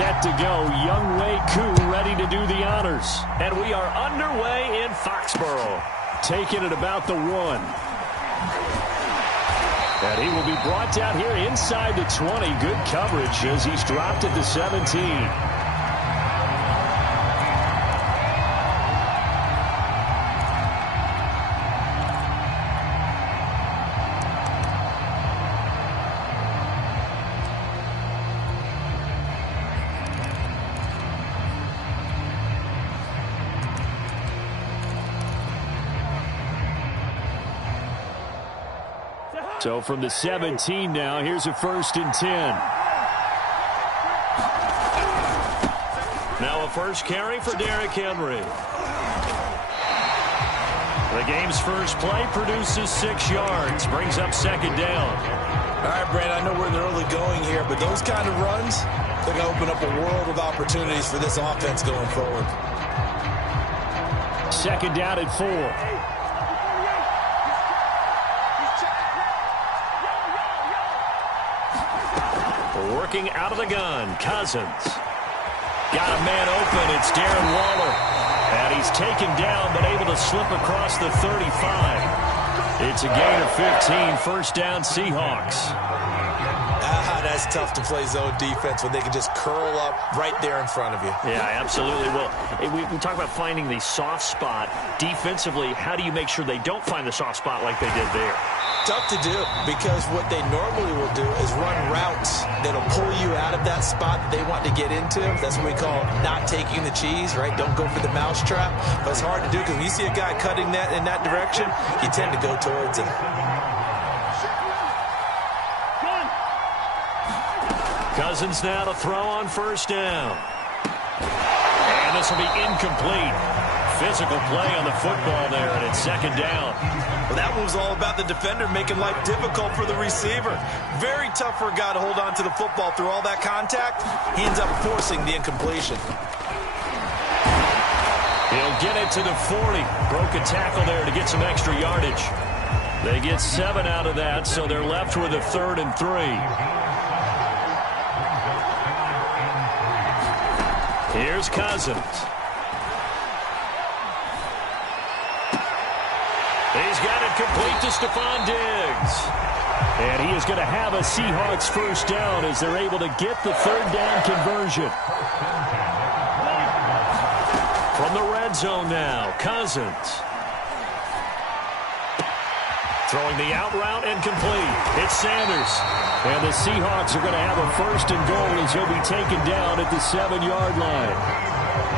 set to go. Young Wei Koo ready to do the honors. And we are underway in Foxborough. Taking it about the 1. And he will be brought down here inside the 20. Good coverage as he's dropped at the 17. So from the 17 now, here's a 1st and 10. Now a first carry for Derrick Henry. The game's first play produces 6 yards, brings up 2nd down. All right, Brad, I know we're in the early going here, but those kind of runs, they're going to open up a world of opportunities for this offense going forward. 2nd down at 4. Working out of the gun, Cousins. Got a man open, it's Darren Waller. And he's taken down, but able to slip across the 35. It's a gain of 15, 1st down Seahawks. That's tough to play zone defense when they can just curl up right there in front of you. Yeah, absolutely. Well, we talk about finding the soft spot. Defensively, how do you make sure they don't find the soft spot like they did there? Tough to do, because what they normally will do is run routes that'll pull you out of that spot that they want to get into. That's what we call not taking the cheese, right? Don't go for the mousetrap. But it's hard to do because when you see a guy cutting that in that direction, you tend to go towards him. Cousins now to throw on 1st down. And this will be incomplete. Physical play on the football there, and it's 2nd down. Well, that one was all about the defender making life difficult for the receiver. Very tough for a guy to hold on to the football through all that contact. He ends up forcing the incompletion. He'll get it to the 40. Broke a tackle there to get some extra yardage. They get 7 out of that, so they're left with a 3rd and 3. Here's Cousins. He's got it complete to Stephon Diggs. And he is going to have a Seahawks 1st down as they're able to get the 3rd down conversion. From the red zone now, Cousins. Throwing the out route and complete. It's Sanders. And the Seahawks are going to have a 1st and goal as he'll be taken down at the 7-yard line.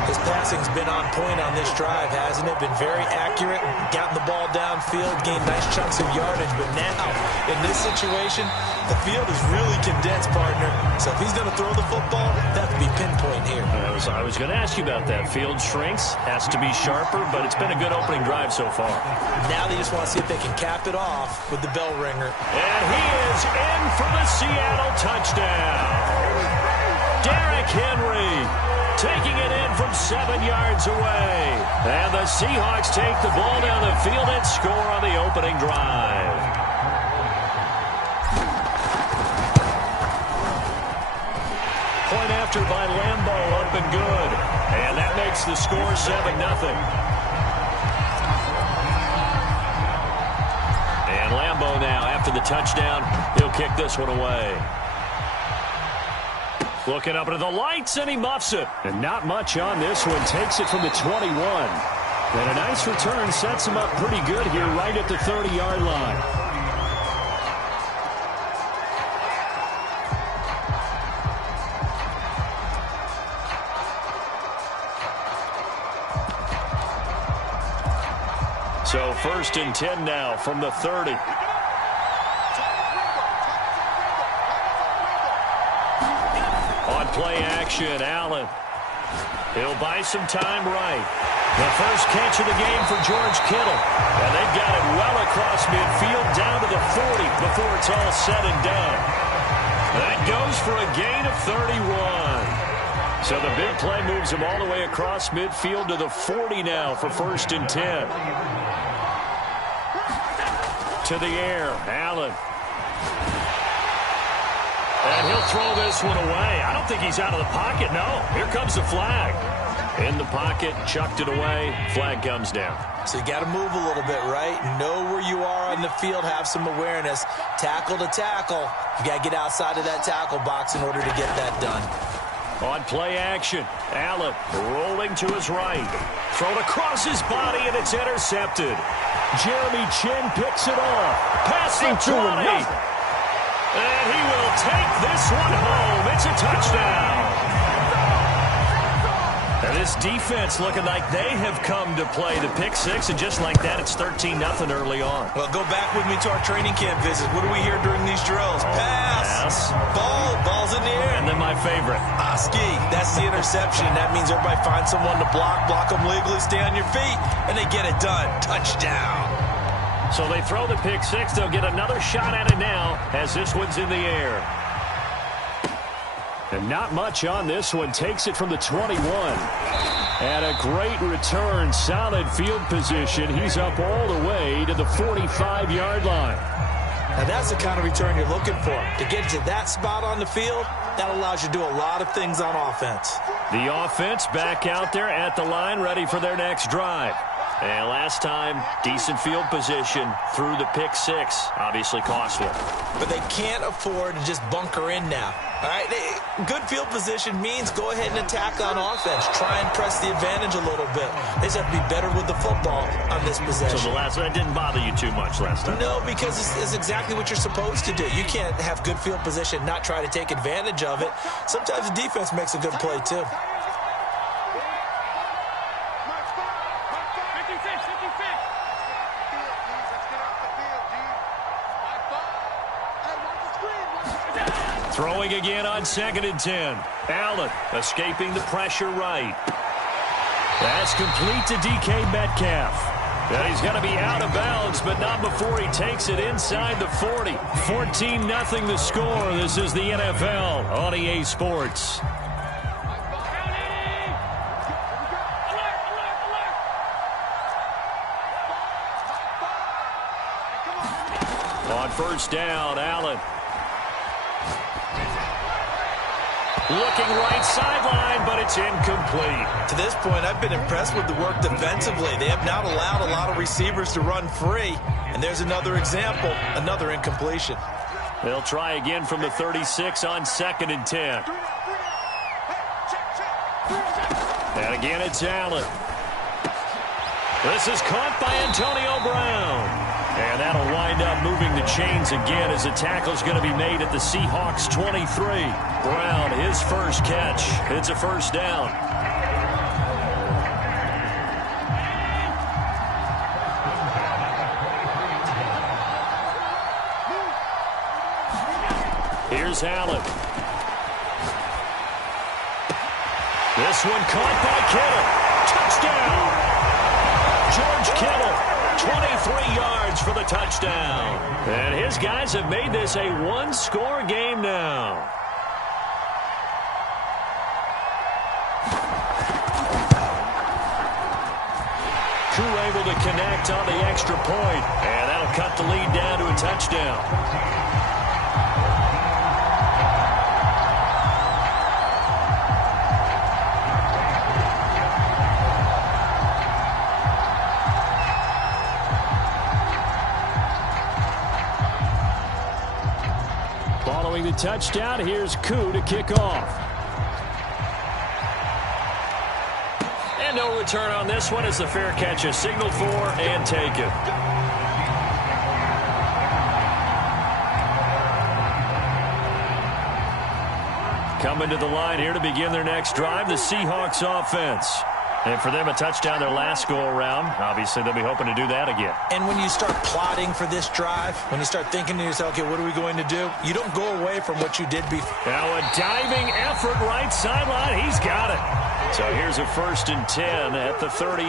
His passing's been on point on this drive, hasn't it? Been very accurate, gotten the ball downfield, gained nice chunks of yardage. But now, in this situation, the field is really condensed, partner. So if he's going to throw the football, that would be pinpoint here. I was going to ask you about that. Field shrinks, has to be sharper, but it's been a good opening drive so far. Now they just want to see if they can cap it off with the bell ringer. And he is in for the Seattle touchdown. Derrick Henry taking it in from 7 yards away. And the Seahawks take the ball down the field and score on the opening drive. Point after by Lambeau, up and good. And that makes the score 7-0. And Lambeau now, after the touchdown, he'll kick this one away. Looking up into the lights, and he muffs it. And not much on this one. Takes it from the 21. And a nice return sets him up pretty good here right at the 30-yard line. So 1st and 10 now from the 30. Play action, Allen. He'll buy some time right. The first catch of the game for George Kittle. And they've got it well across midfield down to the 40 before it's all said and done. That goes for a gain of 31. So the big play moves him all the way across midfield to the 40 now for 1st and 10. To the air, Allen. And he'll throw this one away. I don't think he's out of the pocket, no. Here comes the flag. In the pocket, chucked it away, flag comes down. So you got to move a little bit, right? Know where you are on the field, have some awareness. Tackle to tackle. You got to get outside of that tackle box in order to get that done. On play action, Allen rolling to his right. Thrown across his body, and it's intercepted. Jeremy Chin picks it off. Past the 20. And he will take this one home. It's a touchdown. And this defense looking like they have come to play the pick six, and just like that, it's 13-0 early on. Well, go back with me to our training camp visit. What do we hear during these drills? Pass. Ball's in the air. And then my favorite. Ski. That's the interception. That means everybody finds someone to block them legally, stay on your feet, and they get it done. Touchdown. So they throw the pick six. They'll get another shot at it now as this one's in the air. And not much on this one. Takes it from the 21. And a great return. Solid field position. He's up all the way to the 45-yard line. Now that's the kind of return you're looking for. To get to that spot on the field, that allows you to do a lot of things on offense. The offense back out there at the line, ready for their next drive. And last time, decent field position through the pick six. Obviously costly. But they can't afford to just bunker in now. All right, good field position means go ahead and attack on offense. Try and press the advantage a little bit. They just have to be better with the football on this possession. So that didn't bother you too much last time? No, because it's exactly what you're supposed to do. You can't have good field position and not try to take advantage of it. Sometimes the defense makes a good play, too. Throwing again on 2nd and 10. Allen escaping the pressure right. That's complete to DK Metcalf. And he's going to be out of bounds, but not before he takes it inside the 40. 14-0 the score. This is the NFL on EA Sports. On first down, Allen. Looking right sideline, but it's incomplete. To this point, I've been impressed with the work defensively. They have not allowed a lot of receivers to run free. And there's another example, another incompletion. They'll try again from the 36 on 2nd and 10. And again, it's Allen. This is caught by Antonio Brown. And that'll wind up moving the chains again as the tackle's going to be made at the Seahawks 23. Brown, his first catch. It's a first down. Here's Allen. This one caught by Kittle. Touchdown. George Kittle. 23 yards for the touchdown. And his guys have made this a one-score game now. Crew able to connect on the extra point. And that'll cut the lead down to a touchdown. Following the touchdown, here's Koo to kick off. And no return on this one as the fair catch is signaled for and taken. Coming to the line here to begin their next drive, the Seahawks offense. And for them, a touchdown their last go-around. Obviously, they'll be hoping to do that again. And when you start plotting for this drive, when you start thinking to yourself, okay, what are we going to do? You don't go away from what you did before. Now a diving effort right sideline. He's got it. So here's a 1st and 10 at the 38.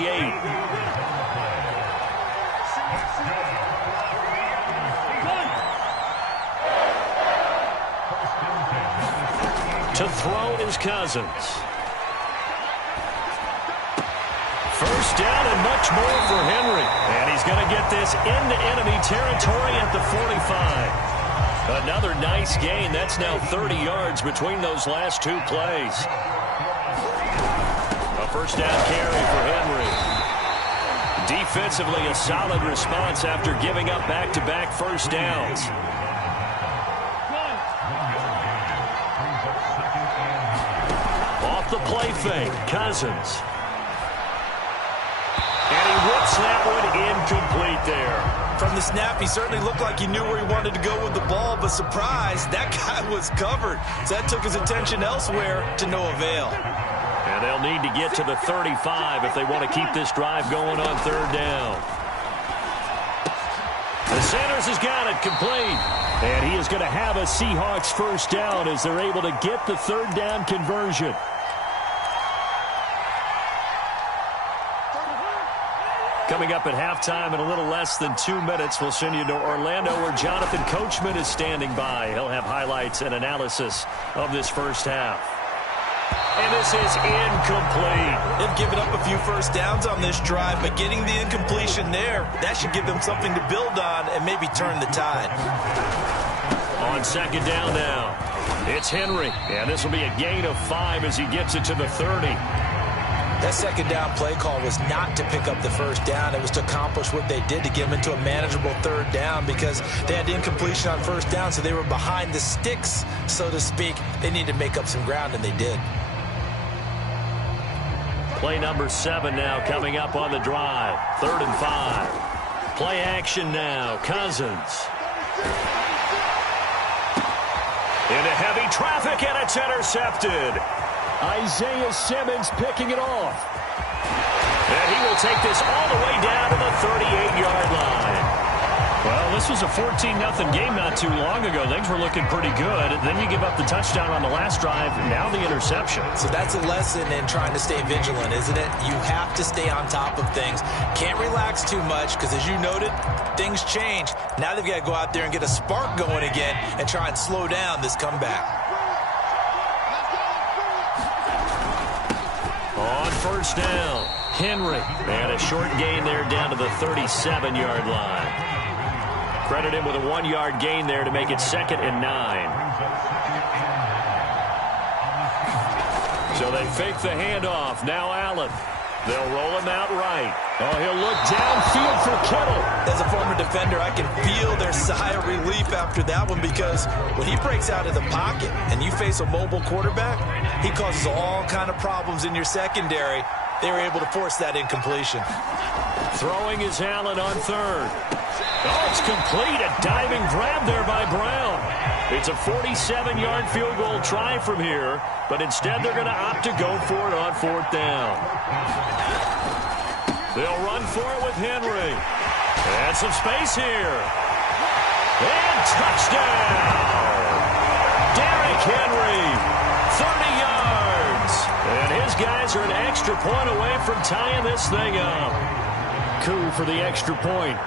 To throw is Cousins. First down and much more for Henry. And he's going to get this into enemy territory at the 45. Another nice gain. That's now 30 yards between those last two plays. A first down carry for Henry. Defensively, a solid response after giving up back-to-back first downs. Off the play fake, Cousins. And he whips that one incomplete there. From the snap, he certainly looked like he knew where he wanted to go with the ball, but surprise, that guy was covered. So that took his attention elsewhere to no avail. And they'll need to get to the 35 if they want to keep this drive going on third down. The Sanders has got it complete. And he is going to have a Seahawks first down as they're able to get the third down conversion. Coming up at halftime in a little less than 2 minutes, we'll send you to Orlando where Jonathan Coachman is standing by. He'll have highlights and analysis of this first half. And this is incomplete. They've given up a few first downs on this drive, but getting the incompletion there, that should give them something to build on and maybe turn the tide. On second down now, it's Henry. And this will be a gain of 5 as he gets it to the 30. That second down play call was not to pick up the first down. It was to accomplish what they did to get them into a manageable third down because they had incompletion on first down, so they were behind the sticks, so to speak. They needed to make up some ground, and they did. Play number 7 now coming up on the drive. 3rd and 5. Play action now. Cousins. Into heavy traffic, and it's intercepted. Isaiah Simmons picking it off. And he will take this all the way down to the 38-yard line. Well, this was a 14-0 game not too long ago. Things were looking pretty good. Then you give up the touchdown on the last drive, now the interception. So that's a lesson in trying to stay vigilant, isn't it? You have to stay on top of things. Can't relax too much because, as you noted, things change. Now they've got to go out there and get a spark going again and try and slow down this comeback. On first down, Henry. And a short gain there down to the 37-yard line. Credit him with a 1-yard gain there to make it 2nd and 9. So they fake the handoff. Now Allen. They'll roll him out right. Oh, he'll look downfield for Kittle. As a former defender, I can feel their sigh of relief after that one because when he breaks out of the pocket and you face a mobile quarterback, he causes all kind of problems in your secondary. They were able to force that incompletion. Throwing is Allen on 3rd. Oh, it's complete. A diving grab there by Brown. It's a 47-yard field goal try from here, but instead they're going to opt to go for it on 4th down. They'll run for it with Henry. And some space here. And touchdown! Derrick Henry, 30 yards. And his guys are an extra point away from tying this thing up. Coup for the extra point.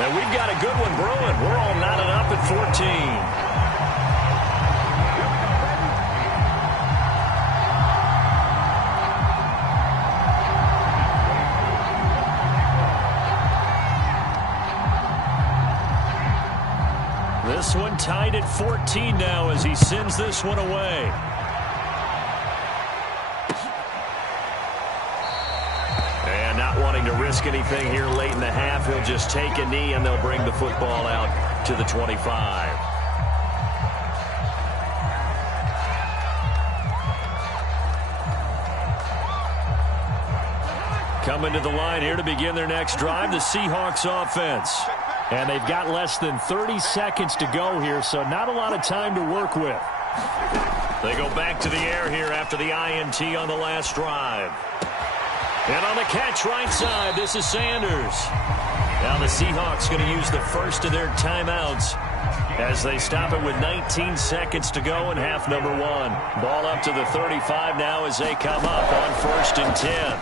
And we've got a good one brewing. We're all knotted up at 14. This one tied at 14 now as he sends this one away. And not wanting to risk anything here late in the half, he'll just take a knee and they'll bring the football out to the 25. Coming to the line here to begin their next drive, the Seahawks offense. And they've got less than 30 seconds to go here, so not a lot of time to work with. They go back to the air here after the INT on the last drive. And on the catch right side, this is Sanders. Now the Seahawks going to use the first of their timeouts as they stop it with 19 seconds to go in half number 1. Ball up to the 35 now as they come up on 1st and 10.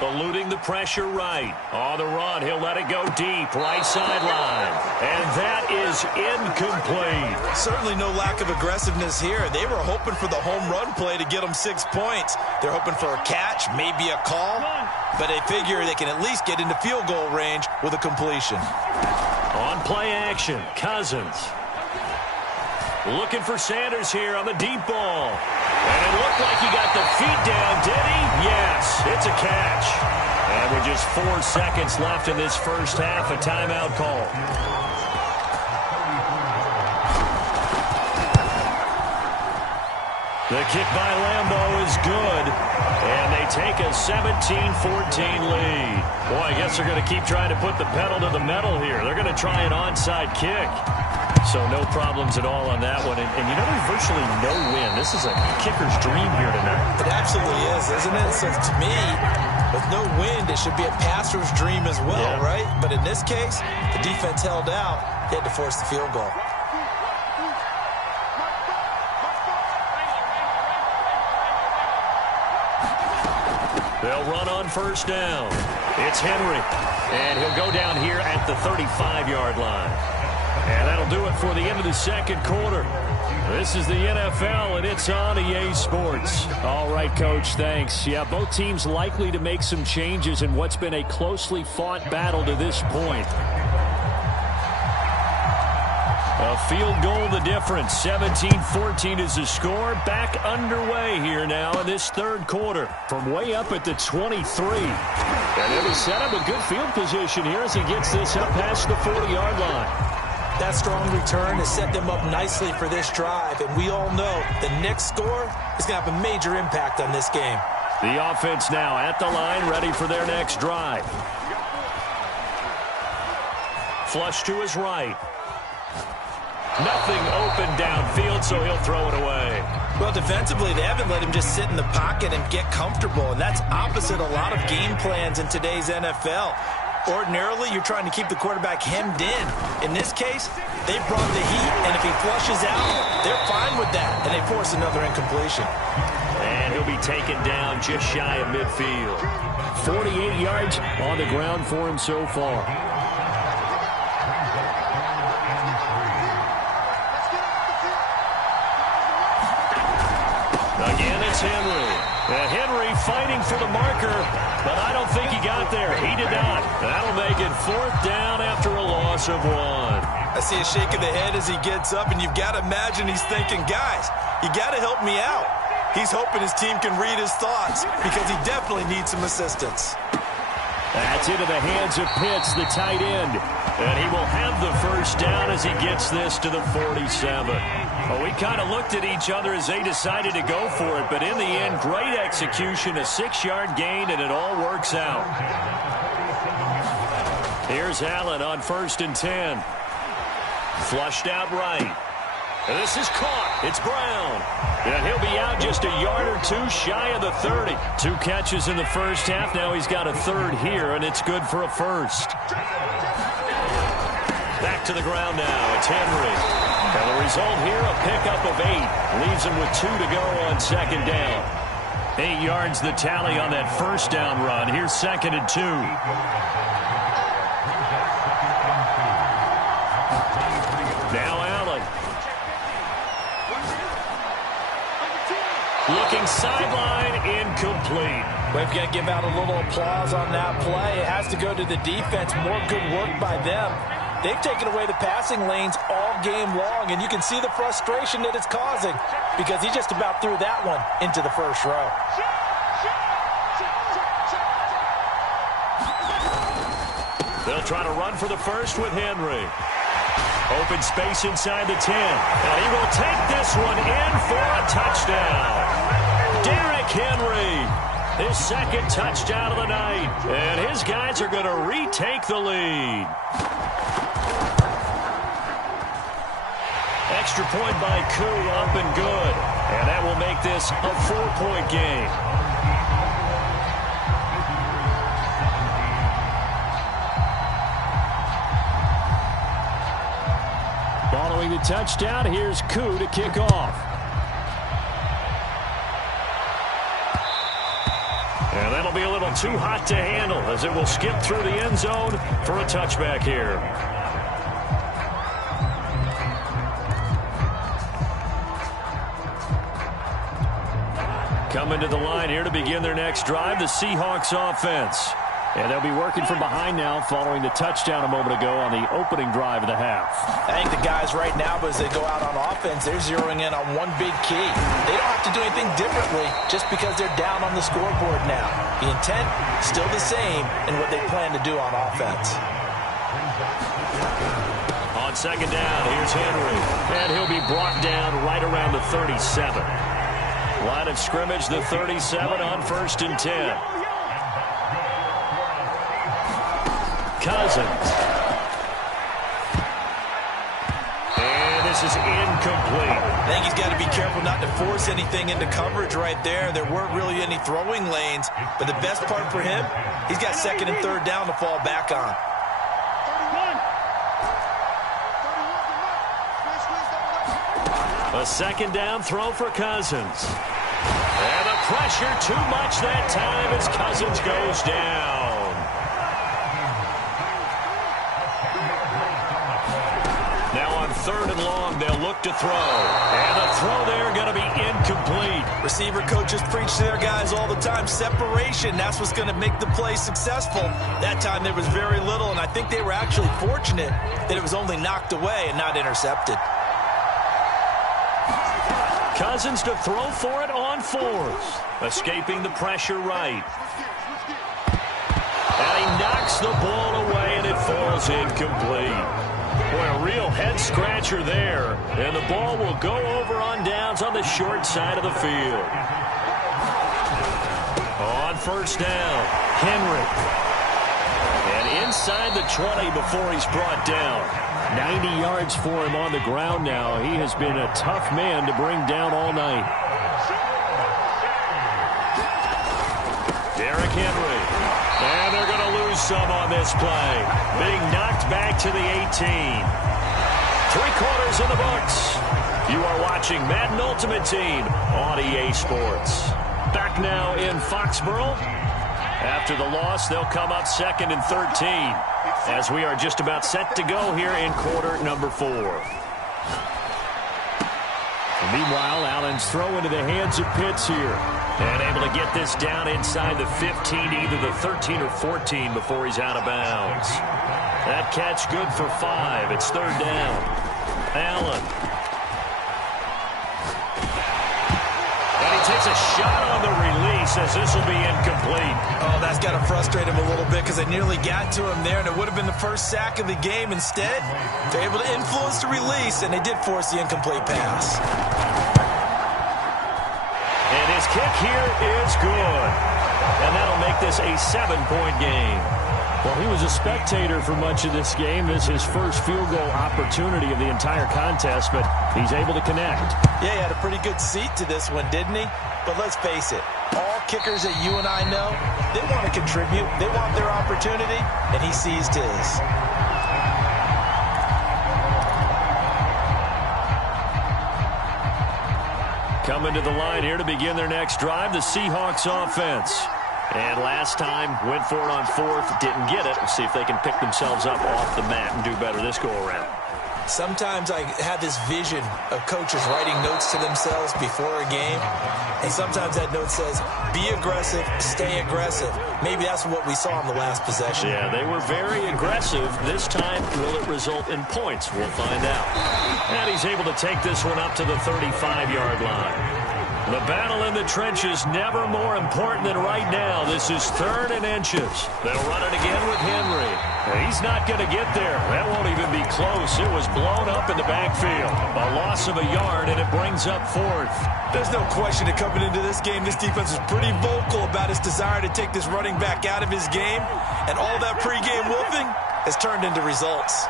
Eluding the pressure right. On the run, he'll let it go deep. Right sideline. And that is incomplete. Certainly no lack of aggressiveness here. They were hoping for the home run play to get them 6 points. They're hoping for a catch, maybe a call. But they figure they can at least get into field goal range with a completion. On play action, Cousins. Looking for Sanders here on the deep ball. And it looked like he got the feet down, did he? Yes, it's a catch. And with just 4 seconds left in this first half, a timeout call. The kick by Lambeau is good. And they take a 17-14 lead. Boy, I guess they're going to keep trying to put the pedal to the metal here. They're going to try an onside kick. So no problems at all on that one. And you know, there's virtually no win. This is a kicker's dream here tonight. It absolutely is, isn't it? So to me, with no wind, it should be a passer's dream as well, right? But in this case, the defense held out. They had to force the field goal. They'll run on first down. It's Henry. And he'll go down here at the 35-yard line. And that'll do it for the end of the second quarter. This is the NFL, and it's on EA Sports. All right, Coach, thanks. Yeah, both teams likely to make some changes in what's been a closely fought battle to this point. A field goal the difference. 17-14 is the score. Back underway here now in this third quarter. From way up at the 23. And it'll set up a good field position here as he gets this up past the 40-yard line. That strong return has set them up nicely for this drive, and we all know the next score is going to have a major impact on this game. The offense now at the line, ready for their next drive. Flush to his right. Nothing open downfield, so he'll throw it away. Well, defensively, they haven't let him just sit in the pocket and get comfortable, and that's opposite a lot of game plans in today's NFL. Ordinarily, you're trying to keep the quarterback hemmed in. In this case, they brought the heat, and if he flushes out, they're fine with that, and they force another incompletion. And he'll be taken down just shy of midfield. 48 yards on the ground for him so far. Again, it's Henry. Henry fighting for the marker, but I don't think he got there. He did not. That'll make it 4th down after a loss of 1. I see a shake of the head as he gets up, and you've got to imagine he's thinking, guys, you got to help me out. He's hoping his team can read his thoughts because he definitely needs some assistance. That's into the hands of Pitts, the tight end. And he will have the first down as he gets this to the 47. Well, we kind of looked at each other as they decided to go for it, but in the end, great execution, a 6-yard gain, and it all works out. Here's Allen on 1st and 10. Flushed out right. And this is caught. It's Brown. And he'll be out just a yard or two shy of the 30. 2 catches in the first half. Now he's got a third here, and it's good for a first. Back to the ground now. It's Henry. And the result here, a pickup of 8. Leaves him with 2 to go on 2nd down. 8 yards the tally on that first down run. Here's 2nd and 2. Now Allen. Looking sideline, incomplete. We've got to give out a little applause on that play. It has to go to the defense. More good work by them. They've taken away the passing lanes all game long, and you can see the frustration that it's causing because he just about threw that one into the first row. They'll try to run for the first with Henry. Open space inside the 10. And he will take this one in for a touchdown. Derrick Henry, his 2nd touchdown of the night. And his guys are going to retake the lead. Extra point by Koo, up and good. And that will make this a 4-point game. Following the touchdown, here's Koo to kick off. And that'll be a little too hot to handle as it will skip through the end zone for a touchback here. Coming to the line here to begin their next drive, the Seahawks offense. And they'll be working from behind now following the touchdown a moment ago on the opening drive of the half. I think the guys right now, as they go out on offense, they're zeroing in on one big key. They don't have to do anything differently just because they're down on the scoreboard now. The intent, still the same in what they plan to do on offense. On second down, here's Henry. And he'll be brought down right around the 37. Line of scrimmage, the 37 on 1st and 10. Cousins. And this is incomplete. I think he's got to be careful not to force anything into coverage right there. There weren't really any throwing lanes. But the best part for him, he's got 2nd and 3rd down to fall back on. A 2nd down throw for Cousins. And the pressure too much that time as Cousins goes down. Now on 3rd and long, they'll look to throw. And the throw there going to be incomplete. Receiver coaches preach to their guys all the time. Separation, that's what's going to make the play successful. That time there was very little, and I think they were actually fortunate that it was only knocked away and not intercepted. Cousins to throw for it on 4th. Escaping the pressure right. And he knocks the ball away, and it falls incomplete. Boy, a real head-scratcher there. And the ball will go over on downs on the short side of the field. On 1st down, Henry. And inside the 20 before he's brought down. 90 yards for him on the ground now. He has been a tough man to bring down all night. Derrick Henry. And they're going to lose some on this play. Being knocked back to the 18. 3/4 in the books. You are watching Madden Ultimate Team on EA Sports. Back now in Foxborough. After the loss, they'll come up 2nd and 13. As we are just about set to go here in quarter number 4. And meanwhile, Allen's throw into the hands of Pitts here. And able to get this down inside the 15, either the 13 or 14 before he's out of bounds. That catch good for 5. It's 3rd down. Allen. And he takes a shot on the release as this will be incomplete. Oh, that's got to frustrate him a little bit because they nearly got to him there, and it would have been the first sack of the game. Instead, they're able to influence the release, and they did force the incomplete pass. And his kick here is good. And that'll make this a 7-point game. Well, he was a spectator for much of this game. This is his first field goal opportunity of the entire contest, but he's able to connect. Yeah, he had a pretty good seat to this one, didn't he? But let's face it, all kickers that you and I know, they want to contribute. They want their opportunity, and he seized his. Coming to the line here to begin their next drive, the Seahawks offense. And last time, went for it on 4th, didn't get it. We'll see if they can pick themselves up off the mat and do better this go-around. Sometimes I have this vision of coaches writing notes to themselves before a game, and sometimes that note says, be aggressive, stay aggressive. Maybe that's what we saw in the last possession. Yeah, they were very aggressive. This time, will it result in points? We'll find out. And he's able to take this one up to the 35-yard line. The battle in the trenches never more important than right now. This is 3rd and inches. They'll run it again with Henry. He's not going to get there. That won't even be close. It was blown up in the backfield. A loss of a yard, and it brings up 4th. There's no question that coming into this game, this defense is pretty vocal about its desire to take this running back out of his game. And all that pregame wolfing has turned into results.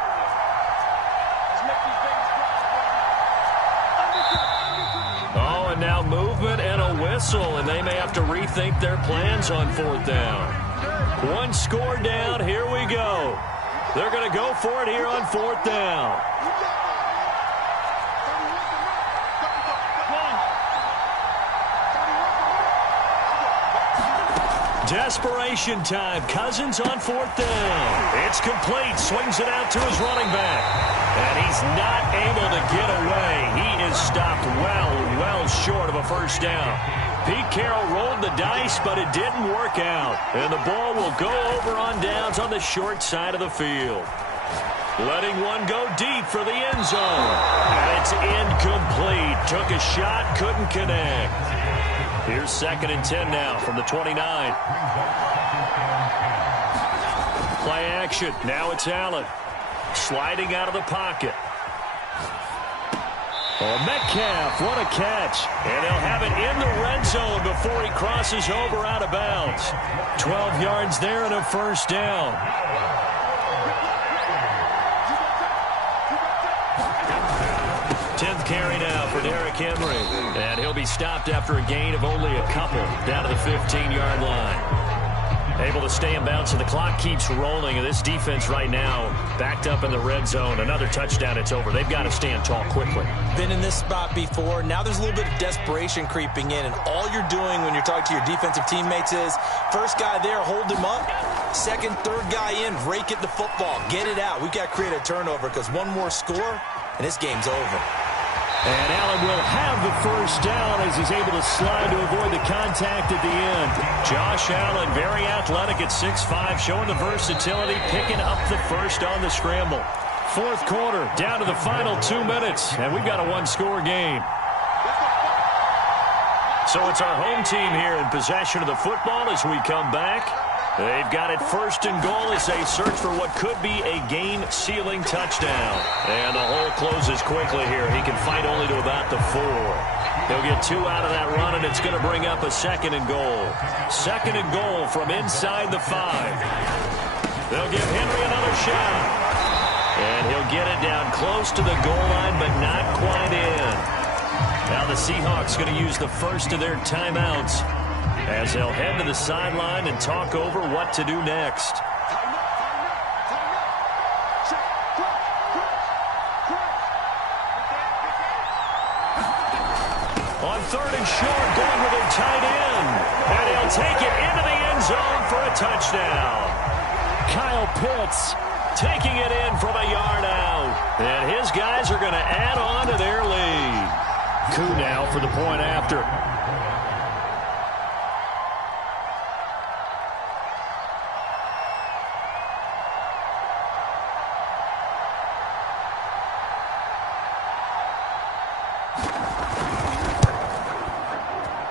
Oh, and now movement and a whistle, and they may have to rethink their plans on 4th down. One score down, here we go. They're going to go for it here on 4th down. Desperation time. Cousins on 4th down. It's complete. Swings it out to his running back. And he's not able to get away. He is stopped well short of a first down. Pete Carroll rolled the dice, but it didn't work out. And the ball will go over on downs on the short side of the field. Letting one go deep for the end zone. And it's incomplete. Took a shot, couldn't connect. Here's 2nd and 10 now from the 29. Play action. Now it's Allen. Sliding out of the pocket. Oh, Metcalf, what a catch. And they'll have it in the red zone before he crosses over out of bounds. 12 yards there and a first down. Carry now for Derrick Henry. And he'll be stopped after a gain of only a couple down to the 15-yard line. Able to stay in bounds, and the clock keeps rolling. And this defense right now backed up in the red zone. Another touchdown, it's over. They've got to stand tall quickly. Been in this spot before. Now there's a little bit of desperation creeping in. And all you're doing when you're talking to your defensive teammates is first guy there, hold him up. Second, third guy in, rake at the football. Get it out. We've got to create a turnover because one more score, and this game's over. And Allen will have the first down as he's able to slide to avoid the contact at the end. Josh Allen, very athletic at 6'5", showing the versatility, picking up the first on the scramble. 4th quarter, down to the final 2 minutes, and we've got a one-score game. So it's our home team here in possession of the football as we come back. They've got it 1st and goal as they search for what could be a game-sealing touchdown. And the hole closes quickly here. He can fight only to about the 4. He'll get 2 out of that run, and it's going to bring up a 2nd and goal. 2nd and goal from inside the 5. They'll give Henry another shot. And he'll get it down close to the goal line, but not quite in. Now the Seahawks going to use the first of their timeouts as they'll head to the sideline and talk over what to do next. On 3rd and short, going with their tight end. And he'll take it into the end zone for a touchdown. Kyle Pitts taking it in from a yard out. And his guys are going to add on to their lead. Koo now for the point after.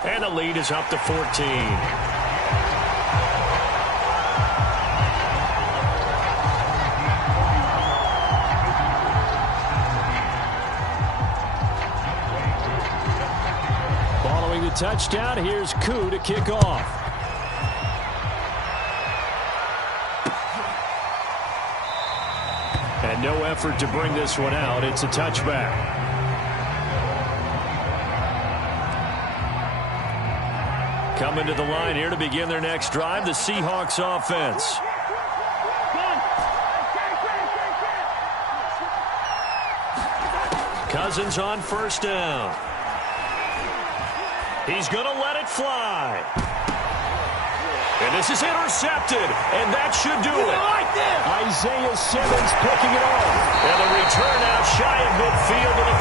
And the lead is up to 14. Following the touchdown, here's Koo to kick off. And no effort to bring this one out. It's a touchback. Coming to the line here to begin their next drive, the Seahawks offense. Cousins on 1st down. He's going to let it fly. And this is intercepted, and that should do it. Isaiah Simmons picking it off. And the return out shy of midfield to the